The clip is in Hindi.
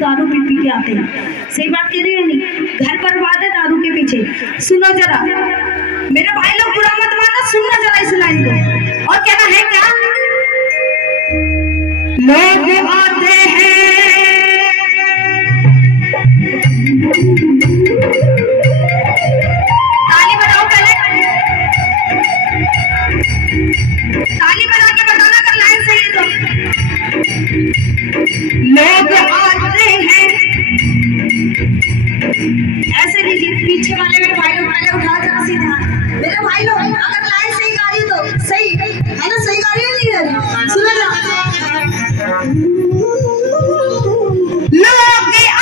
दारू पी के आते हैं। सही बात कह रही है नहीं? घर बर्बाद है दारू के पीछे। सुनो जरा मेरे भाई लोग, बुरा मत मानना, सुनना जरा इस लाइन को। और कहना है क्या? लोग आते हैं ताली बजाओ, पहले ताली बजा के बताना अगर लाइन सही है तो। लोग आते हैं ऐसे लीजिए, पीछे वाले मेरे भाई लोग पहले उठा जरा सीधा। मेरे भाई लोग अगर लाइन सही गा रही तो सही है ना? सही गा रही है नहीं गा रही? सुनो जरा। लोग आते हैं